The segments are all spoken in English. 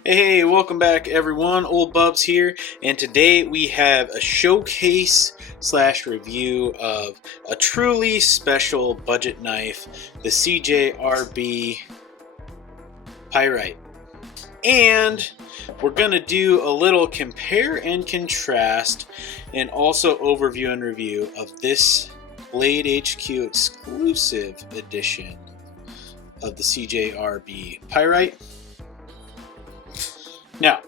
Hey, welcome back everyone. Old Bubs here, and today we have a showcase slash review of a truly special budget knife, the CJRB Pyrite. And we're gonna do a little compare and contrast and also overview and review of this BladeHQ exclusive edition of the CJRB Pyrite. Now,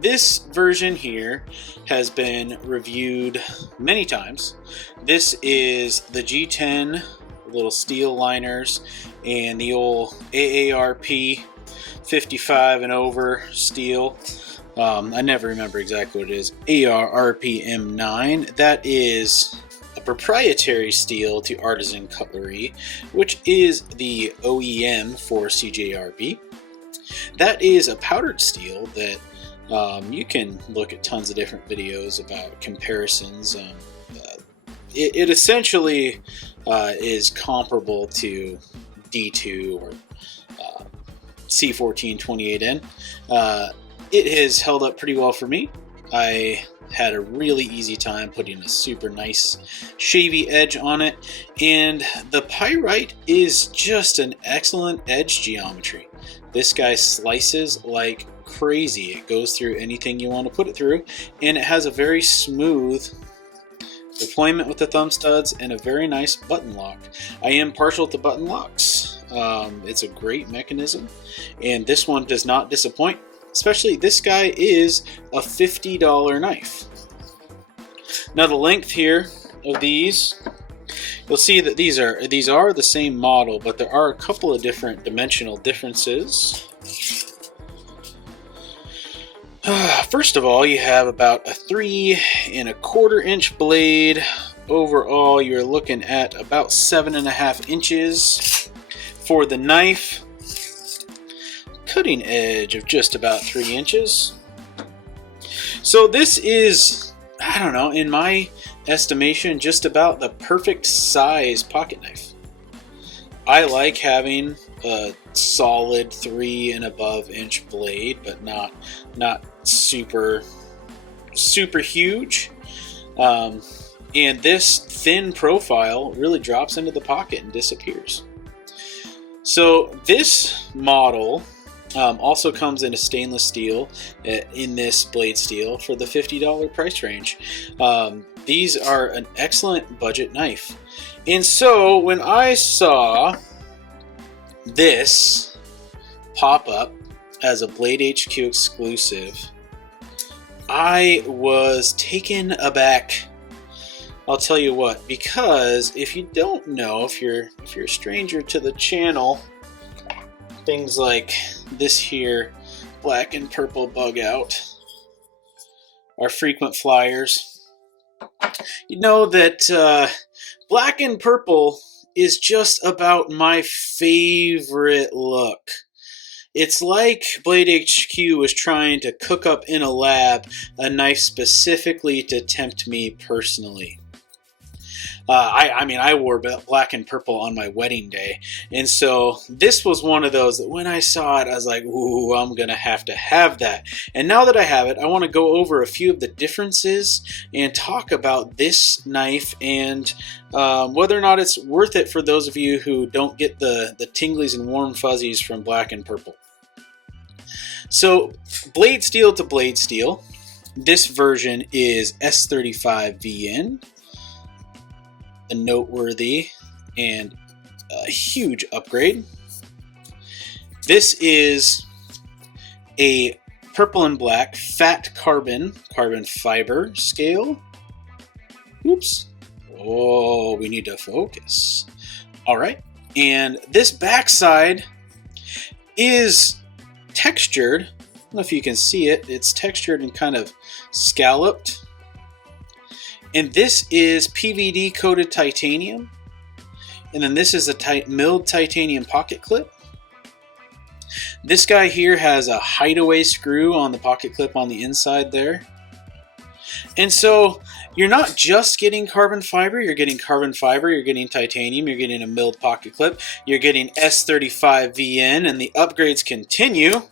this version here has been reviewed many times. This is the G10 little steel liners and the old AARP 55 and over steel. I never remember exactly what it is. AARP M9. That is a proprietary steel to Artisan Cutlery, which is the OEM for CJRB. That is a powdered steel that you can look at tons of different videos about comparisons. It essentially is comparable to D2 or C14 28N. It has held up pretty well for me. I had a really easy time putting a super nice shavy edge on it, and the Pyrite is just an excellent edge geometry. This guy slices like crazy. It goes through anything you want to put it through, and it has a very smooth deployment with the thumb studs and a very nice button lock. I am partial to button locks. It's a great mechanism, and this one does not disappoint. Especially this guy is a $50 knife. Now the length here of these, you'll see that these are the same model, but there are a couple of different dimensional differences. First of all, you have about a 3¼ inch blade. Overall, you're looking at about 7½ inches for the knife. Cutting edge of just about 3 inches. So this is, I don't know, in my estimation, just about the perfect size pocket knife. I like having a solid 3 and above inch blade, but not super huge. And this thin profile really drops into the pocket and disappears. So this model also comes in a stainless steel in this blade steel for the $50 price range. These are an excellent budget knife. And so when I saw this pop up as a BladeHQ exclusive, I was taken aback. I'll tell you what, because if you don't know, if you're a stranger to the channel, things like this here black and purple bug out are frequent flyers. You know that black and purple is just about my favorite look. It's like BladeHQ was trying to cook up in a lab a knife specifically to tempt me personally. I mean, I wore black and purple on my wedding day, and so this was one of those that when I saw it, I was like, ooh, I'm gonna have to have that. And now that I have it, I want to go over a few of the differences and talk about this knife and whether or not it's worth it for those of you who don't get the tinglies and warm fuzzies from black and purple. So, blade steel to blade steel, this version is S35VN. A noteworthy and a huge upgrade. This is a purple and black fat carbon fiber scale. Oops. Oh, we need to focus. All right. And this backside is textured. I don't know if you can see it. It's textured and kind of scalloped. And this is PVD coated titanium. And then this is a milled titanium pocket clip. This guy here has a hideaway screw on the pocket clip on the inside there. And so you're not just getting carbon fiber, you're getting titanium, you're getting a milled pocket clip, you're getting S35VN, and the upgrades continue.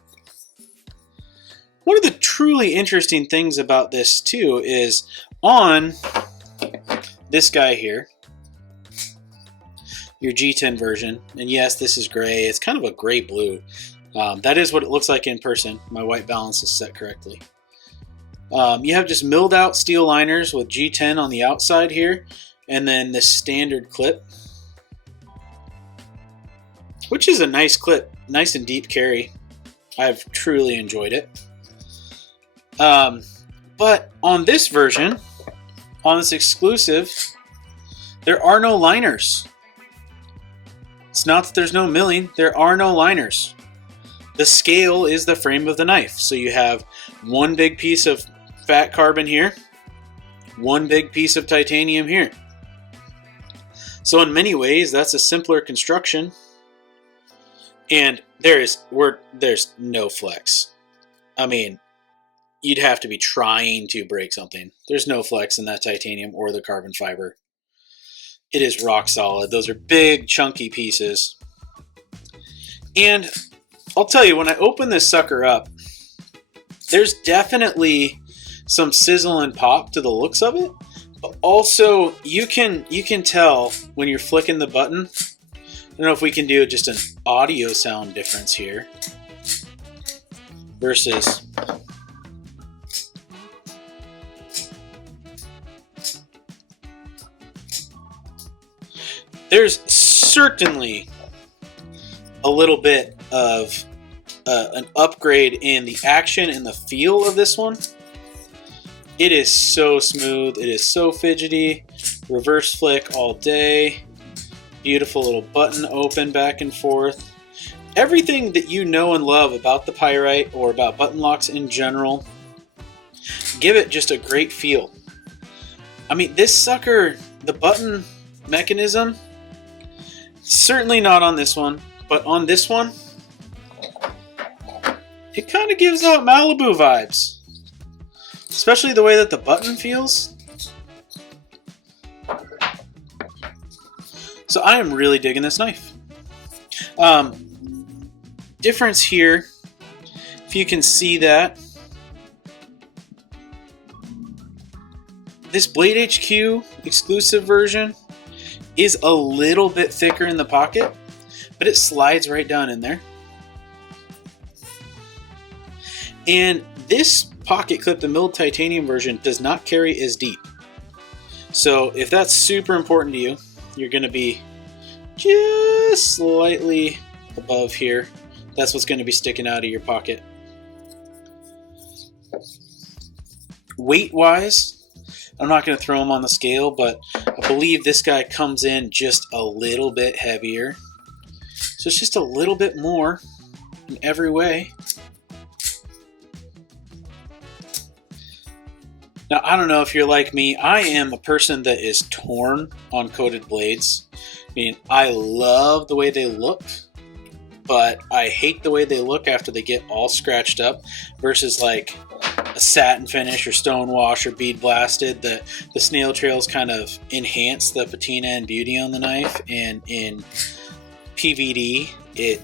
One of the truly interesting things about this too is on this guy here, your G10 version, and yes, this is gray. It's kind of a gray blue. That is what it looks like in person. My white balance is set correctly. You have just milled out steel liners with G10 on the outside here, and then this standard clip, which is a nice clip, nice and deep carry. I've truly enjoyed it. But on this version, on this exclusive, there are no liners. It's not that there's no milling, there are no liners. The scale is the frame of the knife. So you have one big piece of fat carbon here, one big piece of titanium here. So in many ways, that's a simpler construction. And there's no flex. I mean, you'd have to be trying to break something. There's no flex in that titanium or the carbon fiber. It is rock solid. Those are big, chunky pieces. And I'll tell you, when I open this sucker up, there's definitely some sizzle and pop to the looks of it. But also, you can tell when you're flicking the button. I don't know if we can do just an audio sound difference here versus there's certainly a little bit of an upgrade in the action and the feel of this one. It is so smooth. It is so fidgety. Reverse flick all day. Beautiful little button open back and forth. Everything that you know and love about the Pyrite or about button locks in general, give it just a great feel. I mean, this sucker, the button mechanism, certainly not on this one, but on this one, it kind of gives out Malibu vibes. Especially the way that the button feels. So I am really digging this knife. Difference here, if you can see that, this BladeHQ exclusive version is a little bit thicker in the pocket, but it slides right down in there. And this pocket clip, the milled titanium version, does not carry as deep. So if that's super important to you, you're going to be just slightly above here. That's what's going to be sticking out of your pocket. Weight-wise, I'm not going to throw them on the scale, but I believe this guy comes in just a little bit heavier. So it's just a little bit more in every way. Now, I don't know if you're like me. I am a person that is torn on coated blades. I mean, I love the way they look, but I hate the way they look after they get all scratched up versus like a satin finish or stone wash or bead blasted. The snail trails kind of enhance the patina and beauty on the knife, and in PVD, it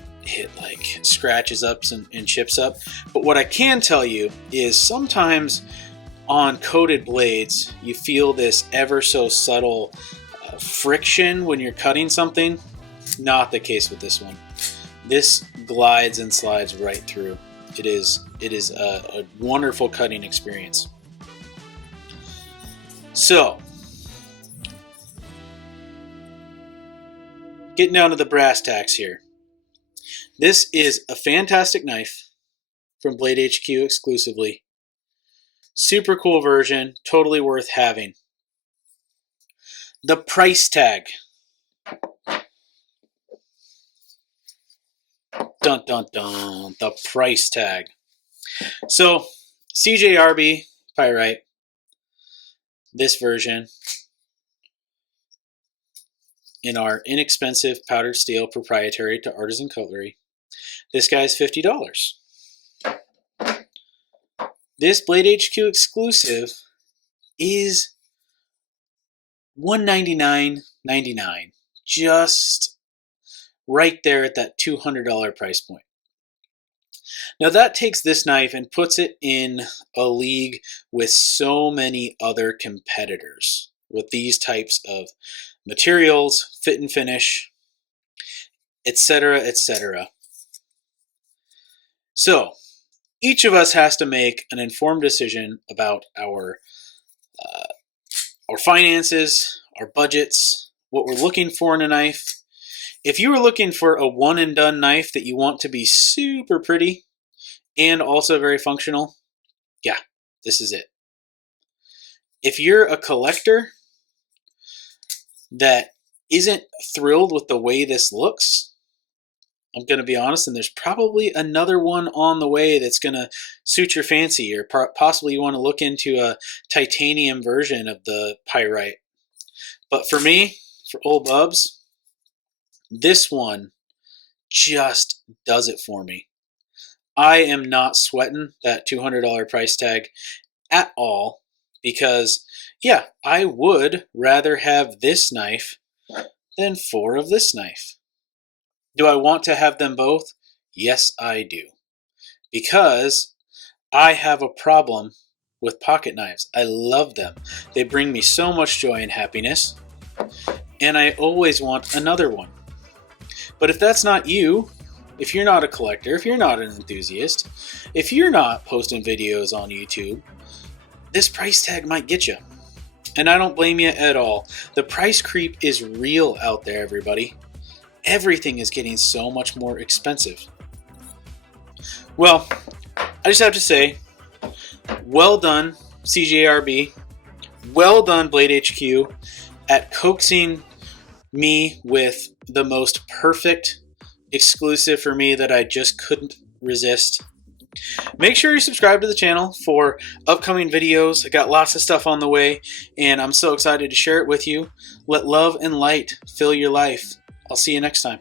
like scratches up and chips up. But what I can tell you is sometimes on coated blades, you feel this ever so subtle friction when you're cutting something. Not the case with this one. This glides and slides right through. It is a wonderful cutting experience. So, getting down to the brass tacks here. This is a fantastic knife from BladeHQ exclusively. Super cool version, totally worth having. The price tag. Dun dun dun, the price tag. So, CJRB Pyrite, this version, in our inexpensive powdered steel proprietary to artisan cutlery, this guy's $50. This BladeHQ exclusive is $199.99, just right there at that $200 price point. Now that takes this knife and puts it in a league with so many other competitors with these types of materials, fit and finish, etc., etc. So each of us has to make an informed decision about our finances, our budgets, what we're looking for in a knife. If you are looking for a one and done knife that you want to be super pretty and also very functional, yeah, this is it. If you're a collector that isn't thrilled with the way this looks, I'm going to be honest, and there's probably another one on the way that's going to suit your fancy, or possibly you want to look into a titanium version of the Pyrite. But for me, for old Bubs, this one just does it for me. I am not sweating that $200 price tag at all because, yeah, I would rather have this knife than 4 of this knife. Do I want to have them both? Yes, I do. Because I have a problem with pocket knives. I love them. They bring me so much joy and happiness, and I always want another one. But if that's not you, if you're not a collector, if you're not an enthusiast, if you're not posting videos on YouTube, this price tag might get you. And I don't blame you at all. The price creep is real out there, everybody. Everything is getting so much more expensive. Well, I just have to say, well done, CJRB. Well done, BladeHQ, at coaxing me with the most perfect exclusive for me that I just couldn't resist. Make sure you subscribe to the channel for upcoming videos. I got lots of stuff on the way, and I'm so excited to share it with you. Let love and light fill your life. I'll see you next time.